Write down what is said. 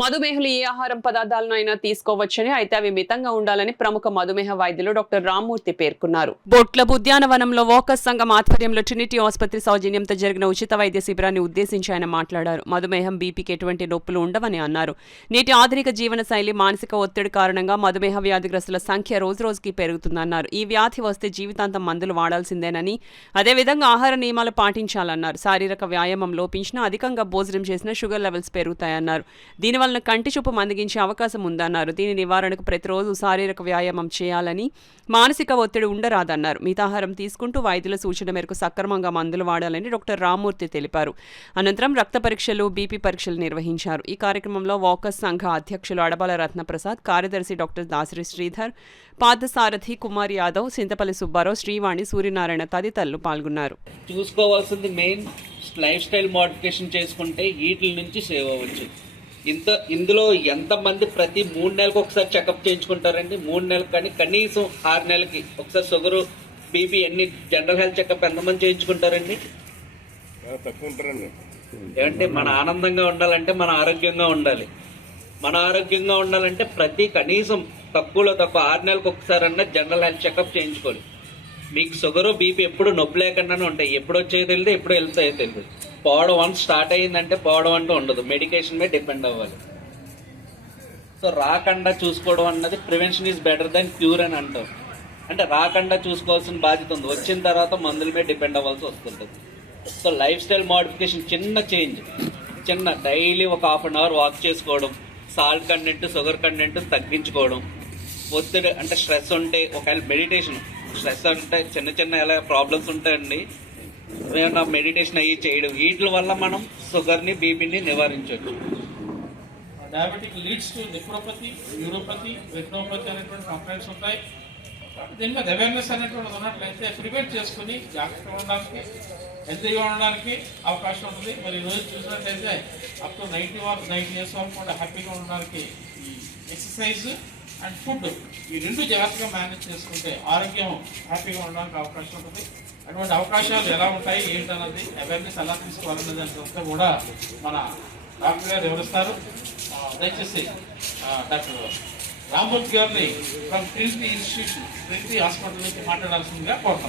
మధుమేహులు ఏ ఆహారం పదార్థాలను అయినా తీసుకోవచ్చని, అయితే అవి మితంగా ఉండాలని ప్రముఖ మధుమేహ వైద్యులు డాక్టర్ రామ్మూర్తి పేర్కొన్నారు. బొట్లబు ఉద్యానవనంలో వోకస్ సంఘం ఆధ్వర్యంలో ట్రినిటీ ఆసుపత్రి సౌజన్యంతో జరిగిన ఉచిత వైద్య శిబిరాన్ని ఉద్దేశించి ఆయన మాట్లాడారు. మధుమేహం, బీపీకి ఎటువంటి నొప్పులు ఉండవని అన్నారు. నేటి ఆధునిక జీవన శైలి, మానసిక ఒత్తిడి కారణంగా మధుమేహ వ్యాధిగ్రస్తుల సంఖ్య రోజురోజుకి పెరుగుతుందన్నారు. ఈ వ్యాధి వస్తే జీవితాంతం మందులు వాడాల్సిందేనని, అదేవిధంగా ఆహార నియమాలు పాటించాలన్నారు. శారీరక వ్యాయామం లోపించినా, అధికంగా భోజనం చేసినా షుగర్ లెవెల్స్ పెరుగుతాయన్నారు. దీనివల్ల కంటి చూపు మందగించే అవకాశం ఉందన్నారు. దీని నివారణకు ప్రతిరోజు శారీరక వ్యాయామం చేయాలని, మానసిక ఒత్తిడి ఉండరాదన్నారు. మితాహారం తీసుకుంటూ వైద్యుల సూచన మేరకు సక్రమంగా మందులు వాడాలని డాక్టర్ రామ్మూర్తి తెలిపారు. అనంతరం రక్త పరీక్షలు, బీపీ పరీక్షలు నిర్వహించారు. ఈ కార్యక్రమంలో వోకస్ సంఘ అధ్యక్షులు అడబాల రత్నప్రసాద్, కార్యదర్శి డాక్టర్ దాసరి శ్రీధర్, పార్థసారథి, కుమార్ యాదవ్, చింతపల్లి సుబ్బారావు, శ్రీవాణి, సూర్యనారాయణ తదితరులు పాల్గొన్నారు. చూసుకోవాల్సింది మెయిన్ లైఫ్ స్టైల్ మోడిఫికేషన్ చేసుకుంటే వీటి నుంచి సేవ్ అవ్వచ్చు. ఇందులో ఎంతమంది ప్రతి 3 నెలలకు ఒకసారి చెకప్ చేయించుకుంటారండి? 3 నెలలకు కానీ కనీసం 6 నెలలకి ఒకసారి షుగరు, బీపీ అన్ని జనరల్ హెల్త్ చెకప్ ఎంతమంది చేయించుకుంటారండి? ఏమంటే మన ఆనందంగా ఉండాలంటే మన ఆరోగ్యంగా ఉండాలి. మన ఆరోగ్యంగా ఉండాలంటే ప్రతి కనీసం తక్కువలో తక్కువ 6 నెలలకు ఒకసారి అన్న జనరల్ హెల్త్ చెకప్ చేయించుకోవాలి. మీకు షుగరు, బీపీ ఎప్పుడు నొప్పి లేకుండానే ఉంటాయి. ఎప్పుడు వచ్చేది తెలియదు, ఎప్పుడు వెళ్తాయో తెలియదు. పోవడం వన్స్ స్టార్ట్ అయ్యిందంటే పోవడం అంటూ ఉండదు. మెడికేషన్ మీద డిపెండ్ అవ్వాలి. సో రాకుండా చూసుకోవడం అన్నది prevention is better than cure అని అంటాం. అంటే రాకుండా చూసుకోవాల్సిన బాధ్యత ఉంది. వచ్చిన తర్వాత మందుల మీద డిపెండ్ అవ్వాల్సి వస్తుంటుంది. సో లైఫ్ స్టైల్ మోడిఫికేషన్, చిన్న చేంజ్, డైలీ ఒక 1/2 అవర్ వాక్ చేసుకోవడం, సాల్ట్ కంటెంట్, షుగర్ కంటెంట్ తగ్గించుకోవడం, ఒత్తిడి అంటే స్ట్రెస్ ఉంటే ఒకవేళ మెడిటేషన్, స్ట్రెస్ అంటే చిన్న ఎలా ప్రాబ్లమ్స్ ఉంటాయండి, ఏమన్నా మెడిటేషన్ అయ్యి చేయడం, వీటి వల్ల మనం షుగర్ని, బీపీని నివారించవచ్చు. Diabetic leads to nephropathy, neuropathy, retinopathy అనేటువంటి కంప్లైంట్స్ ఉంటాయి. దీని మీద అవేర్నెస్ అనేటువంటి ఉన్నట్లయితే ప్రివెంట్ చేసుకుని జాగ్రత్తగా ఉండడానికి, హెల్తీగా ఉండడానికి అవకాశం ఉంటుంది. మరి ఈరోజు చూసినట్లయితే అప్ టు 90 years వరకు కూడా హ్యాపీగా ఉండడానికి ఈ ఎక్సర్సైజ్ అండ్ ఫుడ్, ఈ 2 జాగ్రత్తగా మేనేజ్ చేసుకుంటే ఆరోగ్యం హ్యాపీగా ఉండడానికి అవకాశం ఉంటుంది. అటువంటి అవకాశాలు ఎలా ఉంటాయి, ఏంటన్నది, అవేర్నెస్ ఎలా తీసుకోవాలన్నది అంతా కూడా మన డాక్టర్ గారు వివరిస్తారు. దయచేసి డాక్టర్ రామ్మూర్తి గారిని from Trinity institution, Trinity hospital నుంచి మాట్లాడాల్సిందిగా కోరుతున్నాను.